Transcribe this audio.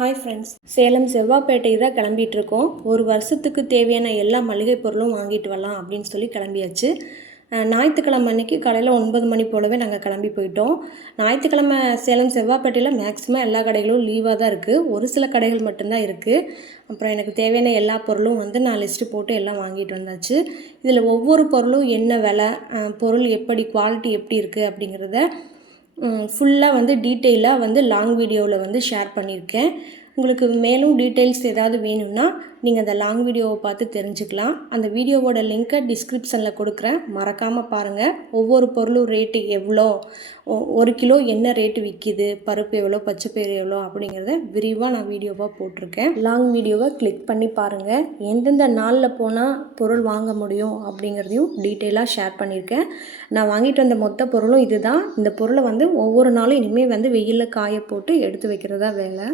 Hi friends, Salem Sevvapettai தான் கிளம்பிகிட்ருக்கோம். ஒரு வருஷத்துக்கு தேவையான எல்லா மளிகை பொருளும் வாங்கிட்டு வரலாம் அப்படின்னு சொல்லி கிளம்பியாச்சு. ஞாயிற்றுக்கிழமை அன்றைக்கி காலையில் 9 மணி போலவே நாங்கள் கிளம்பி போயிட்டோம். ஞாயிற்றுக்கிழமை சேலம் செவ்வாப்பேட்டையில் மேக்ஸிமம் எல்லா கடைகளும் லீவாக தான் இருக்குது. ஒரு சில கடைகள் மட்டும்தான் இருக்குது. அப்புறம் எனக்கு தேவையான எல்லா பொருளும் நான் லிஸ்ட்டு போட்டு எல்லாம் வாங்கிட்டு வந்தாச்சு. இதில் ஒவ்வொரு பொருளும் என்ன விலை, பொருள் எப்படி, குவாலிட்டி எப்படி இருக்குது அப்படிங்கிறத ஃபுல்லாக டீட்டெயிலாக லாங் வீடியோவில் ஷேர் பண்ணியிருக்கேன். உங்களுக்கு மேலும் டீட்டெயில்ஸ் ஏதாவது வேணும்னா நீங்கள் அந்த லாங் வீடியோவை பார்த்து தெரிஞ்சுக்கலாம். அந்த வீடியோவோட லிங்க்கை டிஸ்கிரிப்ஷனில் கொடுக்குறேன், மறக்காமல் பாருங்கள். ஒவ்வொரு பொருளும் ரேட்டு எவ்வளோ, 1 கிலோ என்ன ரேட்டு விற்கிது, பருப்பு எவ்வளோ, பச்சைப்பயிறு எவ்வளோ அப்படிங்கிறத விரிவாக நான் வீடியோவாக போட்டிருக்கேன். லாங் வீடியோவை கிளிக் பண்ணி பாருங்கள். எந்தெந்த நாளில் போனால் பொருள் வாங்க முடியும் அப்படிங்கிறதையும் டீட்டெயிலாக ஷேர் பண்ணியிருக்கேன். நான் வாங்கிட்டு வந்த மொத்த பொருளும் இதுதான். இந்த பொருளை ஒவ்வொரு நாளும் இனிமேல் வெயிலில் காய போட்டு எடுத்து வைக்கிறதா வேலை.